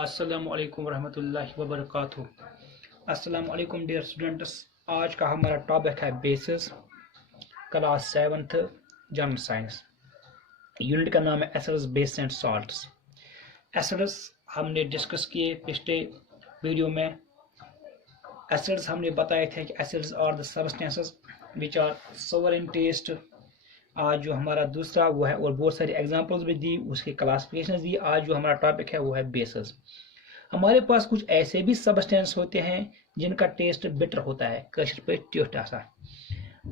अस्सलामु अलैकुम रहमतुल्लाहि व बरकातहू। अस्सलामु अलैकुम डियर स्टूडेंट्स। आज का हमारा टॉपिक है bases, class 7th general science. Unit का नाम है acids base and salts. Acids हमने डिस्कस किए पिछले वीडियो में। एसिड्स हमने बताए थे कि acids are the substances which are sour in taste. आज जो हमारा दूसरा वो है, और बहुत सारी एग्जांपल्स भी दी, उसकी क्लासिफिकेशन दी। आज जो हमारा टॉपिक है वो है बेसिस। हमारे पास कुछ ऐसे भी सब्सटेंस होते हैं जिनका टेस्ट बिटर होता है, कशर पे टेस्ट सा,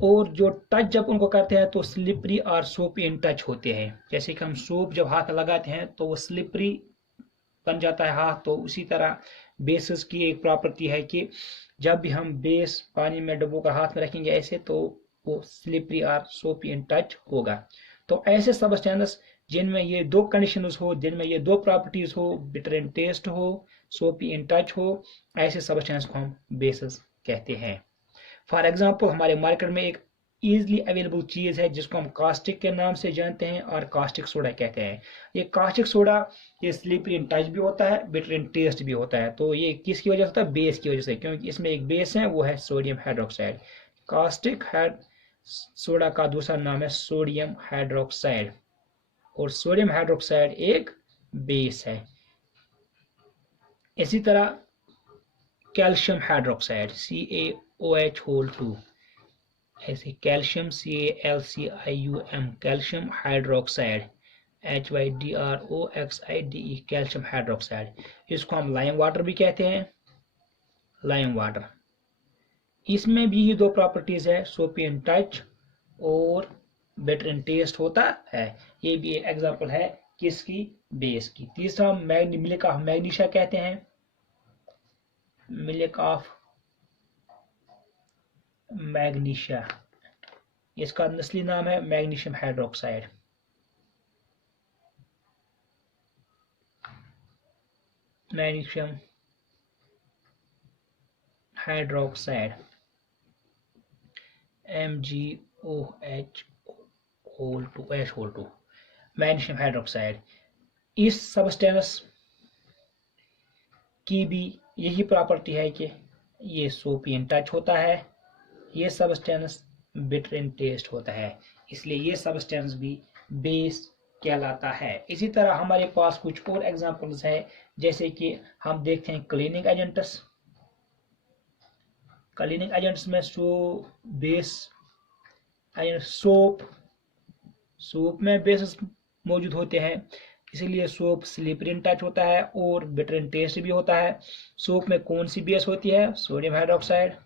और जो टच जब उनको करते हैं तो स्लिपरी और सोपी इन टच होते हैं। जैसे कि हम सोप जब हाथ लगाते हैं तो वो स्लिपरी बन जाता है हाथ, तो उसी तरह बेसिस की एक प्रॉपर्टी है कि जब भी हम बेस पानी में डुबो कर हाथ में रखेंगे ऐसे, तो वो स्लिपरी और सोपी इन टच होगा। तो ऐसे सब्सटेंस जिनमें ये दो कंडीशंस हो, जिनमें ये दो प्रॉपर्टीज हो, बिटर इन टेस्ट हो, सोपी इन टच हो, ऐसे सब्सटेंस को हम बेसिस कहते हैं। फॉर एग्जाम्पल हमारे मार्केट में एक इजिली अवेलेबल चीज है जिसको हम कास्टिक के नाम से जानते हैं और कास्टिक सोडा कहते हैं। ये कास्टिक सोडा ये स्लिपरी इन टच भी होता है, बिटर इन टेस्ट भी होता है। तो ये किसकी वजह से होता है? बेस की वजह से, क्योंकि इसमें एक बेस है, वो है सोडियम हाइड्रोक्साइड। कास्टिक सोडा का दूसरा नाम है सोडियम हाइड्रोक्साइड, और सोडियम हाइड्रोक्साइड एक बेस है। इसी तरह कैल्शियम हाइड्रोक्साइड CaOH होल 2, ऐसे calcium CaLCium, calcium hydroxide HYDROXIDE, calcium hydroxide. इसको हम लाइम वाटर भी कहते हैं, लाइम वाटर। इसमें भी ये दो प्रॉपर्टीज है, सोपी इन टच और बेटर इन टेस्ट होता है। ये भी एक एग्जांपल है किसकी? बेस की। तीसरा मिल्क ऑफ मैग्नीशिया कहते हैं, मिल्क ऑफ मैग्नीशिया। इसका नस्ली नाम है magnesium hydroxide. Magnesium hydroxide MgOH whole 2 magnesium hydroxide. इस सब्सटेंस की भी यही प्रॉपर्टी है कि ये सोपी इन टच होता है, ये सब्सटेंस बिटर इन टेस्ट होता है, इसलिए ये सब्सटेंस भी बेस कहलाता है। इसी तरह हमारे पास कुछ और एग्जांपल्स है, जैसे कि हम देखते हैं क्लीनिंग एजेंट्स। क्लीनिंग एजेंट्स में बेस सोप, सोप में बेस मौजूद होते हैं, इसीलिए सोप स्लिपरी इन टच होता है और बिटर इन टेस्ट भी होता है। सोप में कौन सी बेस होती है? सोडियम हाइड्रोक्साइड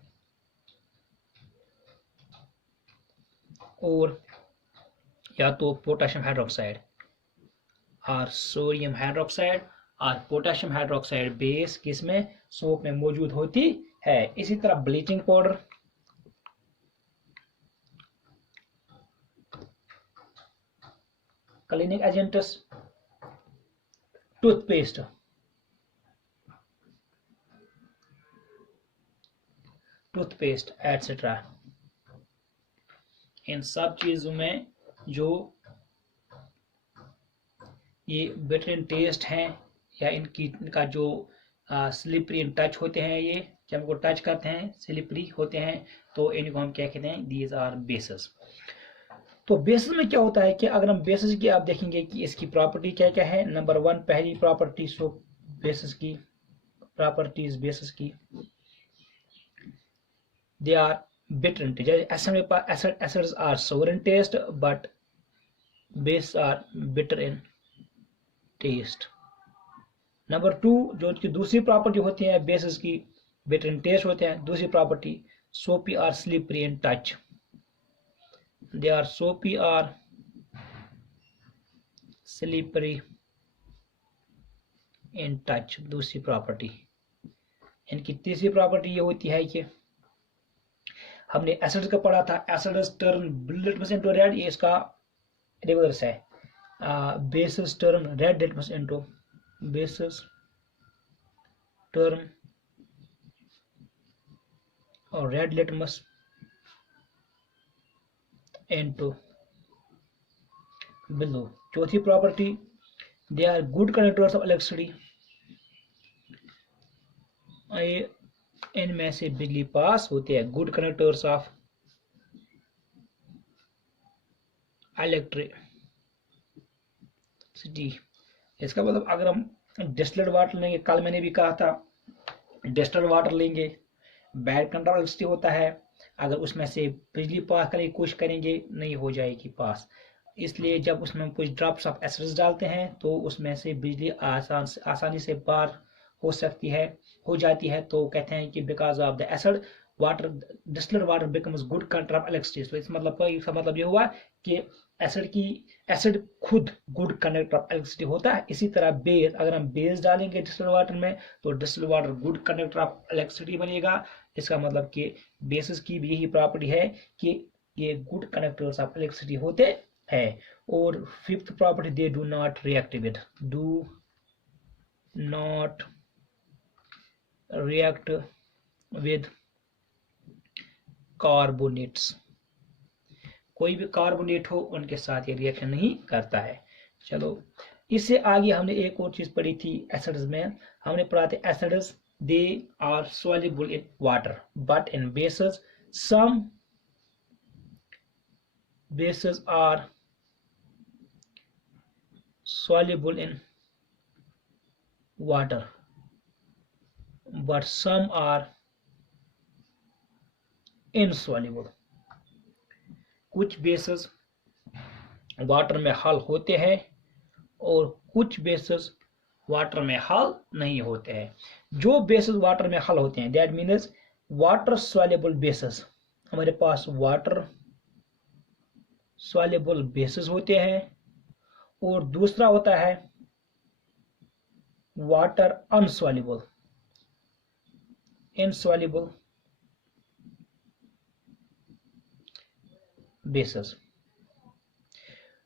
और या तो पोटेशियम हाइड्रोक्साइड, और सोडियम हाइड्रोक्साइड और पोटेशियम हाइड्रोक्साइड बेस किसमें? सोप में मौजूद होती है। इसी तरह bleaching powder, cleaning agents, toothpaste, toothpaste etcetera, इन सब चीजों में जो ये बिटर इन टेस्ट हैं या इनका जो स्लिपरी इन टच होते हैं, ये जब इनको टच करते हैं स्लिपरी होते हैं, तो इनको हम क्या कहते हैं? These are bases. तो बेसिस में क्या होता है कि अगर हम बेसिस की आप देखेंगे कि इसकी प्रॉपर्टी क्या क्या है। नंबर 1 पहली प्रॉपर्टी सो बेसिस की प्रॉपर्टीज, बेसिस की they are bitter in taste. Acids are sour in taste but base are bitter in taste. Number 2 जो इसकी दूसरी प्रॉपर्टी होती है बेसिस की, बिटर इन टेस्ट होते हैं। दूसरी property soapy are slippery in touch, they are soapy are slippery in touch, दूसरी प्रॉपर्टी। इनकी तीसरी प्रॉपर्टी ये होती है कि हमने एसिड्स का पढ़ा था, acids turn blue litmus into red, ये इसका रिवर्स है। Bases turn red litmus into, bases turn और रेड लिटमस इनटू ब्लू। चौथी property, they are good conductors of electricity, इनमें से बिजली पास होती है। Good conductors of electricity. इसका मतलब अगर हम डिस्टिल्ड वाटर लेंगे, कल मैंने भी कहा था डिस्टिल्ड वाटर लेंगे, बैड कंट्रोल इलेक्ट्रिसिटी होता है, अगर उसमें से बिजली पास करने की कोशिश करेंगे नहीं हो जाएगी पास। इसलिए जब उसमें कुछ ड्रॉप्स ऑफ एसिड्स डालते हैं तो उसमें से बिजली आसानी से पार हो सकती है, हो जाती है। तो कहते हैं कि because of the acid water distilled water becomes good conductor of electricity. तो इसका मतलब ये हुआ कि एसिड खुद गुड कंडक्टर ऑफ इलेक्ट्रिसिटी होता है। इसी तरह बेस, अगर हम बेस डालेंगे डिस्टिल्ड वाटर में तो distilled water good conductor of electricity बनेगा। इसका मतलब कि बेसिस की भी यही प्रॉपर्टी है कि ये गुड कंडक्टर्स ऑफ इलेक्ट्रिसिटी होते हैं। और fifth property, they do not react with, do not react with carbonates. कोई भी कार्बोनेट हो उनके साथ ये रिएक्शन नहीं करता है। चलो, इससे आगे हमने एक और चीज पढ़ी थी एसिड्स में। हमने पढ़ा था acids they are soluble in water but in bases some bases are soluble in water but some are insoluble। कुछ बेसेस वाटर में हल होते हैं और कुछ बेसेस वाटर में हल नहीं होते हैं। जो बेसेस वाटर में हल होते हैं that means water soluble bases, हमारे पास वाटर सॉल्युबल बेसेस होते हैं। और दूसरा होता है वाटर अनसॉल्युबल इनसॉल्युबल बेसेस।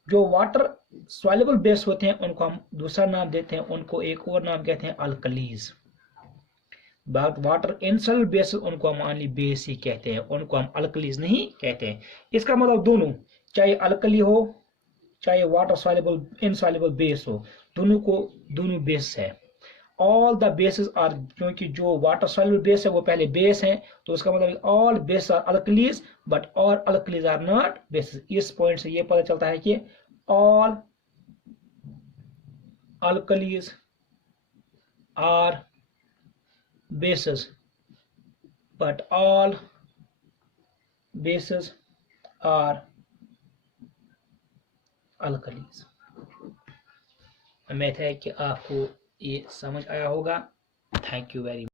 जो वाटर सॉल्युबल बेस होते हैं उनको हम दूसरा नाम देते हैं, उनको एक और नाम कहते हैं अल्कलीज। वाटर इनसॉल्युबल बेस उनको हम ओनली बेस ही कहते हैं, उनको हम अल्कलीज नहीं कहते हैं। इसका मतलब दोनों, चाहे अल्कली हो चाहे वाटर सॉल्युबल इनसॉल्युबल बेस हो, दोनों बेस है। ऑल द बेसेस आर, क्योंकि जो वाटर सॉल्युबल बेस है वो पहले बेस है, तो उसका मतलब all base are alkalis but all alkalis are not bases. इस पॉइंट से ये पता चलता है कि all alkalis are bases but all bases are alkalis। उम्मीद है कि आपको ये समझ आया होगा। Thank you very much.